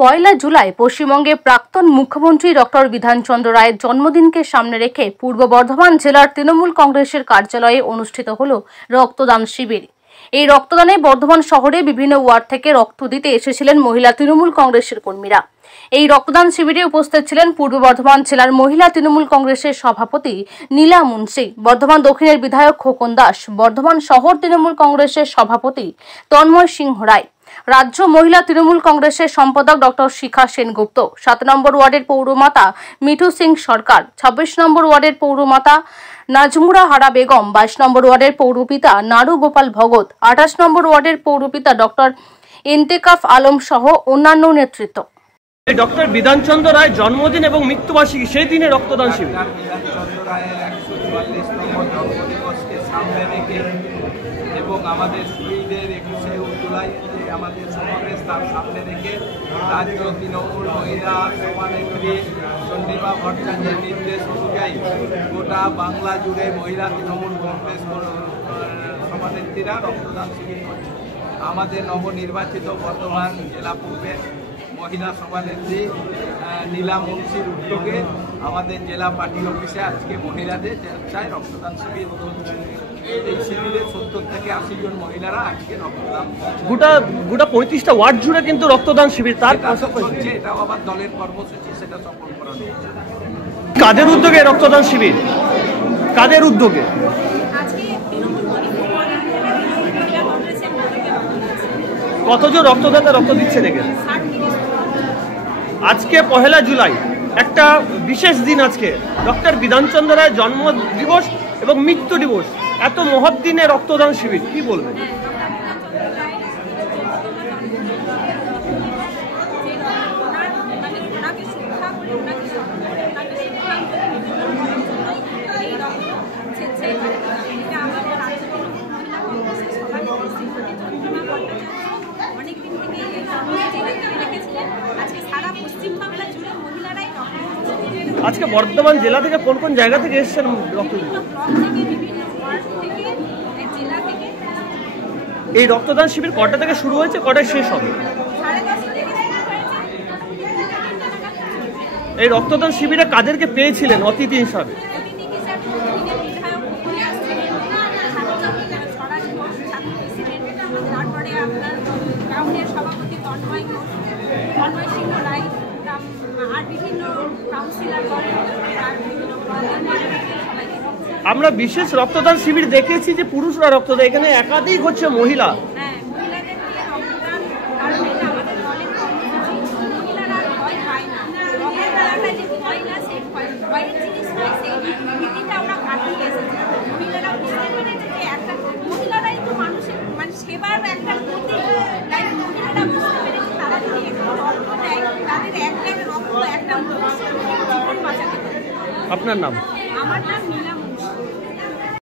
পয়লা জুলাই পশ্চিমবঙ্গে প্রাক্তন মুখ্যমন্ত্রী ডক্টর বিধানচন্দ্র রায়ের জন্মদিনকে সামনে রেখে পূর্ব বর্ধমান জেলার তৃণমূল কংগ্রেসের কার্যালয়ে অনুষ্ঠিত হল রক্তদান শিবির। এই রক্তদানে বর্ধমান শহরে বিভিন্ন ওয়ার্ড থেকে রক্ত দিতে এসেছিলেন মহিলা তৃণমূল কংগ্রেসের কর্মীরা। এই রক্তদান শিবিরে উপস্থিত ছিলেন পূর্ব বর্ধমান জেলার মহিলা তৃণমূল কংগ্রেসের সভাপতি নীলা মুন্সি, বর্ধমান দক্ষিণের বিধায়ক খোকন দাস, বর্ধমান শহর তৃণমূল কংগ্রেসের সভাপতি তন্ময় সিংহ রায়, রাজ্য মহিলা তৃণমূল কংগ্রেসের সম্পাদক ডক্টর শিখা সেনগুপ্ত, 7 নম্বর ওয়ার্ডের পৌরমাতা মিঠু সিং সরকার, 26 নম্বর ওয়ার্ডের পৌরমাতা নাজমুরা হারা বেগম, 22 নম্বর ওয়ার্ডের পৌরপিতা নাড়ু গোপাল ভগত, 28 নম্বর ওয়ার্ডের পৌরপিতা ডক্টর ইন্তেকাফ আলম সহ অন্যান্য নেতৃত্ব। ডক্টর বিধানচন্দ্র রায় জন্মদিন এবং মৃত্যুবার্ষিকী, সেই দিনে রক্তদান শিবির। এবং আমাদের শহীদের 21শে জুলাই আমাদের সমাবেশ তার সামনে রেখে রাজ্য তৃণমূল মহিলা সভানেত্রী চন্দ্রিমা ভট্টাচার্যের নির্দেশ অনুযায়ী গোটা বাংলা জুড়ে মহিলা তৃণমূল কংগ্রেস সভানেত্রীরা রক্তদান শিবির করছে। আমাদের নবনির্বাচিত বর্ধমান জেলা পূর্বের মহিলা সভানেত্রী নীলা মুন্সির উদ্যোগে আমাদের জেলা পার্টি অফিসে আজকে মহিলাদের স্বেচ্ছায় রক্তদান শিবির চলছে। এই শিবিরে 70 থেকে 80 জন মহিলারা আজকে রক্তদান গোটা 35টা ওয়ার্ড জুড়ে কিন্তু রক্তদান শিবির। তার চলছে, এটাও আবার দলের কর্মসূচি, সেটা সফল করানো হচ্ছে। কাদের উদ্যোগে রক্তদান শিবির? কাদের উদ্যোগে? কতজন রক্তদাতা রক্ত দিচ্ছে দেখে? আজকে পহেলা জুলাই, একটা বিশেষ দিন। আজকে ডক্টর বিধানচন্দ্র রায়ের জন্ম দিবস এবং মৃত্যু দিবস, এত মহৎ দিনে রক্তদান শিবির, কি বলবেন? আজকে বর্ধমান জেলা থেকে কোন কোন জায়গা থেকে এসেছেন রক্ত দিতে? এই রক্তদান শিবির কটা থেকে শুরু হয়েছে, কটায় শেষ হবে? এই রক্তদান শিবিরে কাদেরকে পেয়েছিলেন অতিথি হিসাবে? আমরা বিশেষ রক্তদান শিবির দেখেছি যে পুরুষরা রক্ত দেয়, এখানে একাধিক হচ্ছে মহিলা। আপনার নাম? আমার নাম নীলা।